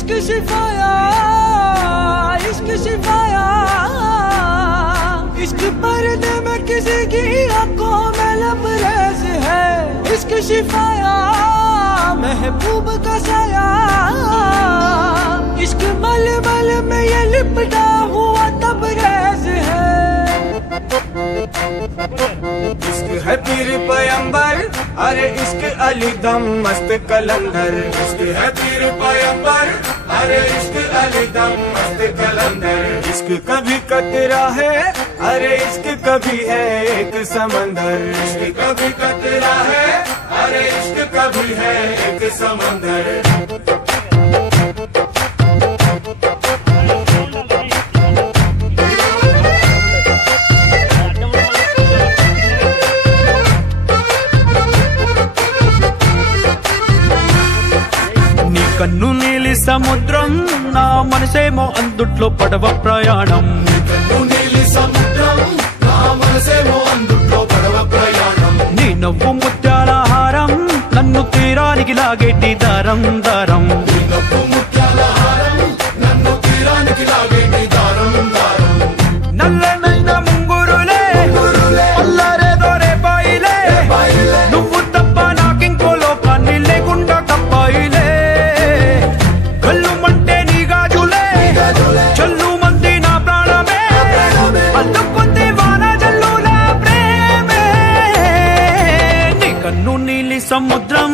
इश्क शिफाया, इश्क शिफाया, इश्क पर्दे में किसी की आंखों में लबरेज है। इश्क शिफाया, महबूब का साया, इश्क मलमल में ये लिपटा हुआ तबरेज है। इश्क है पीर पैगंबर, अरे इश्क अली दम मस्त कलंदर। इश्क है पीर पैगंबर, अरे इश्क अली दम मस्त कलंदर। इश्क कभी कतरा है, अरे इश्क कभी है एक समंदर। इश्क कभी कतरा है, अरे इश्क कभी है एक समंदर। కన్ను నీలి సముద్రం, నా మనసేమో అందుట్లో పడవ ప్రయాణం। నీలి సముద్రం, నా మనసేమో అందుట్లో పడవ ప్రయాణం। నీ నవ్వు ముత్యాల హారం, నన్ను తీరానికి లాగేటి దారం దారం। నీ నవ్వు ముత్యాల హారం, నన్ను తీరానికి లాగేటి దారం దారం। నల్లనైన ముంగురులే అల్లారేదో రేపాయిలే, నువ్వు తప్ప నాకింకో లోకాన్ని లేకుండా తప్పాయిలే। కళ్ళుమంటే నీ గాజులే, చల్లు మంది నా ప్రాణమే, అల్లుకుంది వాన జల్లుల ప్రేమే। నీ కన్ను నీలి సముద్రం,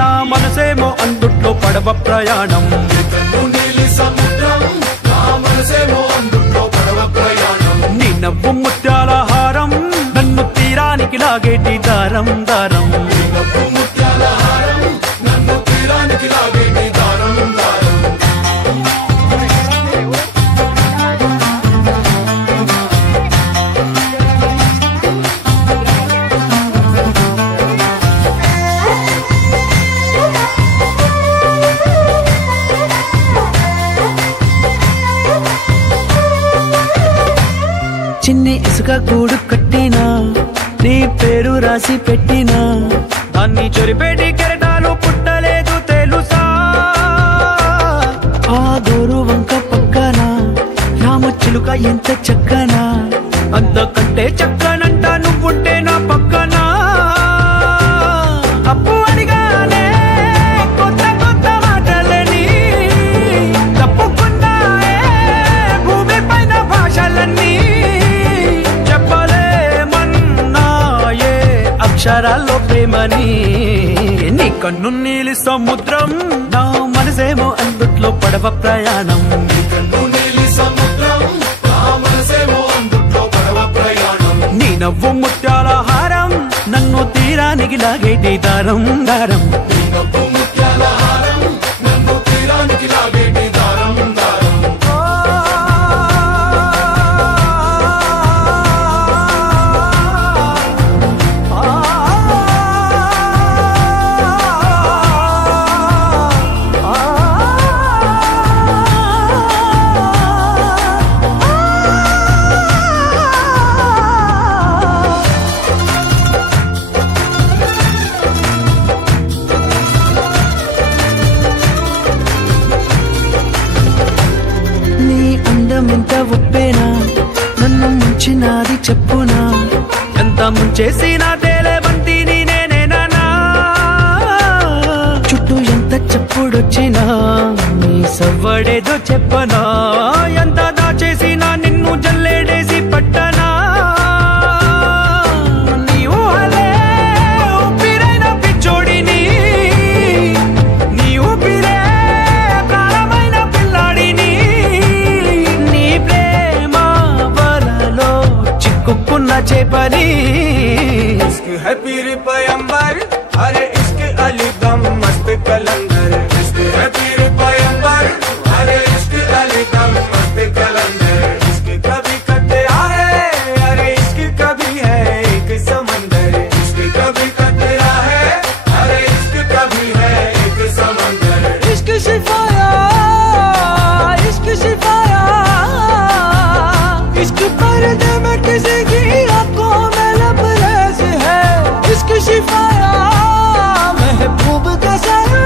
నా మనసేమో అందుట్లో పడవ ప్రయాణం। కన్ను నీలి సముద్రం, నా మనసేమో అందుట్లో పడవ ప్రయాణం। నీ నవ్వు ముత్యాల హారం, నన్ను తీరానికి లాగేటి దారం దారం। నీ నవ్వు ముత్యాల హారం, నన్ను తీరానికి లాగేటి దారం దారం। చిన్ని ఇసుక గూడు కట్టినా, నీ పేరు రాసి పెట్టినా, దాన్ని చొరిపేటి కెరటాలు పుట్టలేదు తెలుసా। ఆ దూరు వంక పక్కన రామచిలుక ఎంత చక్కనా, అంతకంటే చక్కనంట నువ్వుంటే నా పక్కన। అప్పు అడిగానే కొత్త కొత్త మాటలని, తప్పుకున్నాయే భూమి పైన భాషలన్నీ, చెప్పలేమన్నాయే అక్షరాల్లో ప్రేమని। నీ కన్ను నీలి సముద్రం, నా మనసేమో అందుట్లో పడవ ప్రయాణం। కన్ను నీలి సముద్రం, నా మనసేమో అందుట్లో పడవ ప్రయాణం। నీ నవ్వు ముత్యాల హారం, నన్ను తీరానికి లాగేటి దారం దారం। నీ నవ్వు ముత్యాల హారం, నన్ను తీరానికి లాగేటి దారం దారం। నీ అందం ఎంత ఒప్పేనా, నన్ను ముంచినాది చెప్పునా, ఎంత ముంచేసినా తేలేవంతిని నేనేనా, చుట్టూ ఎంత చెప్పుడొచ్చినా, నీ సవ్వడేదో చెప్పనా, ఎంత దాచేసినా నిన్ను జల్లేడేసి పట్టనా। నీ ఊహలే ఊపిరైన పిచ్చోడిని, నీ ఊపిరే ప్రాణమైన పిల్లాడిని, నీ ప్రేమ వలలో చిక్కుకున్న చేపని। इश्क है पीर पैगंबर, अरे इश्क अली दम मस्त कलंदर। इश्क है पीर पैगंबर, अरे इश्क अली दम मस्त कलंदर। इश्क कभी कतरा है, अरे इश्क कभी है एक समंदर। इश्क कभी कतरा है, अरे इश्क कभी है एक समंदर। इश्क शिफाया, इश्क शिफाया, इश्क पर्दे में किसी की आंखों में लबरेज है। इश्क शिफाया, महबूब का साया,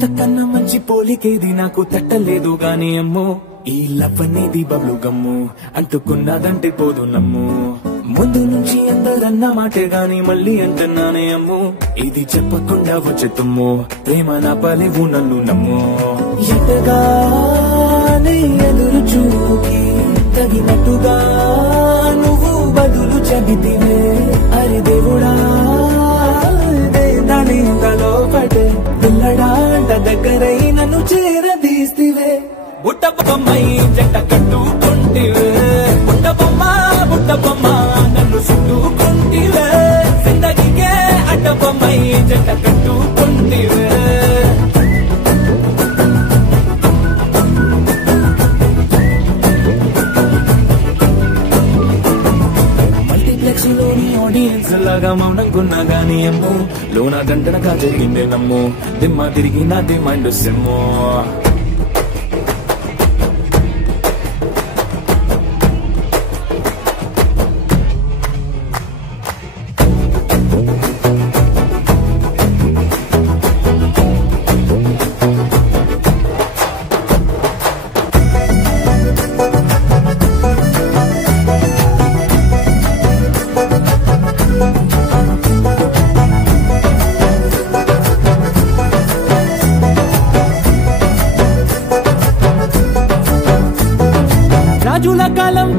ఇంత కన్నా మంచి పోలికేది నాకు తట్టలేదు గాని అమ్మో ఈ లవ్ అనేది బబ్లు గమ్ము అంటుకున్నదంటే పోదు నమ్ము ముందు నుంచి అందరన్న మాటే గాని మళ్ళీ అంటున్నానే అమ్ము ఇది చెప్పకుండా వచ్చేతుమ్ము ప్రేమ నా పలేవు నన్ను నమ్ము ఎటగానే ఎదురు చూకి తగినట్టుగా నువ్వు బదులు చెబితివే అరే దేవుడా దానిలో పడే పిల్లడాంట దగ్గరై నన్ను చేరదీస్తివే బుట్ట బొమ్మై జంట కట్టుకుంటివే బుట్ట బొమ్మ నన్ను చుట్టుకుంటివే జిందగీకే అడ్డ బొమ్మై జంట కట్టుకుంటివే మల్టీప్లెక్స్ లోని ఆడియన్స్ లాగా మౌనంకున్నా గానీ అమ్ము లోన గంటనగా జరిగిందే నమ్ము దిమ్మ తిరిగి నాది మైండ్ సిమ్ము రాజుల కాలం